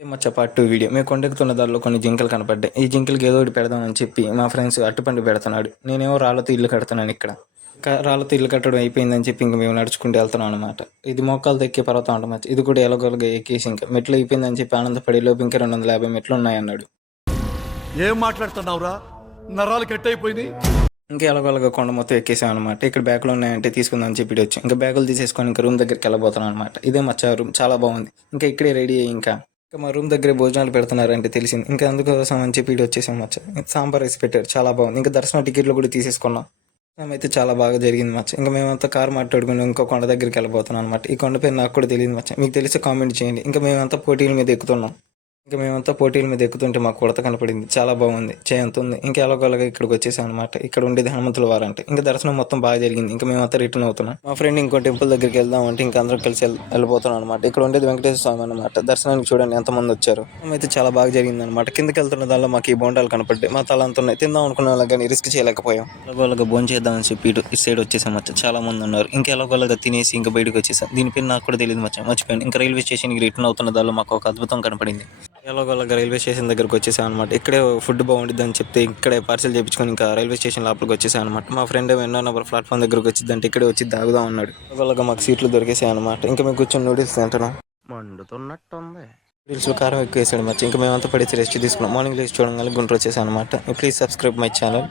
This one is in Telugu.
మచ్చ పార్ట్ 2 వీడియో. మేము కొండెక్కుతున్న దారిలో కొన్ని జింకలు కనపడ్డాయి. ఈ జింకలకి ఏదో ఒకటి పెడదామని చెప్పి మా ఫ్రెండ్స్ అరటిపండు పెడుతున్నాడు. నేనేమో రాళ్ళతో ఇల్లు కడుతున్నాను ఇక్కడ. రాళ్ళతో ఇల్లు కట్టడం అయిపోయిందని చెప్పి ఇంక మేము నడుచుకుంటూ వెళ్తున్నాం అనమాట. ఇది మోకాలతో ఎక్కే పర్వతం అంట మచ్చ. ఇది కూడా ఎలాగోలాగా ఎక్కేసి ఇంకా మెట్లు అయిపోయిందని చెప్పి ఆనందపడి లోపు ఇంకా 250 మెట్లు ఉన్నాయన్నాడు. ఏం మాట్లాడుతున్నావురా? నరాలు కట్ అయిపోయింది. ఇంకా ఎలాగోలాగా కొండ మొత్తం ఎక్కేసాం అనమాట. ఇక్కడ బ్యాగులు ఉన్నాయంటే తీసుకుందామని చెప్పి వచ్చి ఇంకా బ్యాగులు తీసేసుకొని ఇంకా రూమ్ దగ్గరికి వెళ్ళబోతున్నాం అనమాట. ఇదే మచ్చ రూమ్, చాలా బాగుంది. ఇంకా ఇక్కడే రెడీ అయ్యి ఇంకా మా రూమ్ దగ్గరే భోజనాలు పెడుతున్నారంటే తెలిసింది. ఇంకా అందుకోసం అని చెప్పి వచ్చేసాం మచ్చ. సాంబార్ రైస్ పెట్టారు, చాలా బాగుంది. ఇంకా దర్శనం టికెట్లు కూడా తీసేసుకున్నాం. అయితే చాలా బాగా జరిగింది మచ్చ. ఇంకా మేమంతా కార్ మాట్లాడుకుని ఇంకో కొండ దగ్గరికి వెళ్ళిపోతున్నాం అనమాట. ఈ కొండ పేరు నాకు కూడా తెలియదు మచ్చ, మీకు తెలిసి కామెంట్ చేయండి. ఇంకా మేమంతా పోటీల మీద ఎక్కుతున్నాం. ఎక్కుతుంటే మాకు కొడత కనపడింది, చాలా బాగుంది, చేయంత ఉంది. ఇంకా ఎలాగోలాగా ఇక్కడికి వచ్చేసాం అనమాట. ఇక్కడ ఉండేది హనుమంతుల వారంటే. ఇంకా దర్శనం మొత్తం బాగా జరిగింది. ఇంకా మేమంతా రిటర్న్ అవుతున్నాం. మా ఫ్రెండ్ ఇంకో టెంపుల్ దగ్గరికి వెళ్దాం అంటే ఇంకా అందరం కలిసి వెళ్ళిపోతున్నాం అనమాట. ఇక్కడ ఉండేది వెంకటేశ్వర స్వామి అనమాట. దర్శనానికి చూడండి ఎంతమంది వచ్చారు. అయితే చాలా బాగా జరిగింది అనమాట. కిందకి వెళ్తున్న దానిలో మాకు ఈ బోండాలు కనపడ్డాయి. మా తల అంత ఉన్నాయి. తిందాం అనుకున్న వాళ్ళకి కానీ రిస్క్ చేయలేకపోయాం. ఎలాగోలాగా భోజనం చేద్దామని చెప్పి ఇటు సైడ్ వచ్చేసాం మచ్చ. చాలా మంది ఉన్నారు. ఇంకా ఎలాగోలాగా తినేసి ఇంకా బయటకు వచ్చేసాం. దీనిపైన నాకు కూడా తెలియదు మర్చిపోయాను. ఇంకా రైల్వే స్టేషన్కి రిటర్న్ అవుతున్న దానిలో మాకు ఒక అద్భుతం కనపడింది. ఎలాగోలాగా రైల్వే స్టేషన్ దగ్గరకు వచ్చేసాం అనమాట. ఇక్కడే ఫుడ్ బాగుంటుంది అని చెప్తే ఇక్కడే పార్సల్ చేయించుకొని ఇంకా రైల్వే స్టేషన్ లోపలికి వచ్చేసాం అనమాట. మా ఫ్రెండ్ ఎన్నో నెంబర్ ప్లాట్ఫామ్ దగ్గరకు వచ్చిందంటే ఇక్కడే వచ్చి దాగుదాం అన్నాడు. ఎలాగోలాగా మాకు సీట్లు దొరికేసాయి అనమాట. ఇంకా మేము కూర్చొని నూడిల్స్ తింటున్నాం. మండుతున్నట్టుంది. నూడిల్స్లో కారం ఎక్కువ వేసాడు మచ్చ. ఇంకా మేమంతా పడేసి రెస్ట్ తీసుకున్నాం. మార్నింగ్ లేచి చూడగానే గుంటూరు వచ్చేసాం అనమాట. Please subscribe my channel.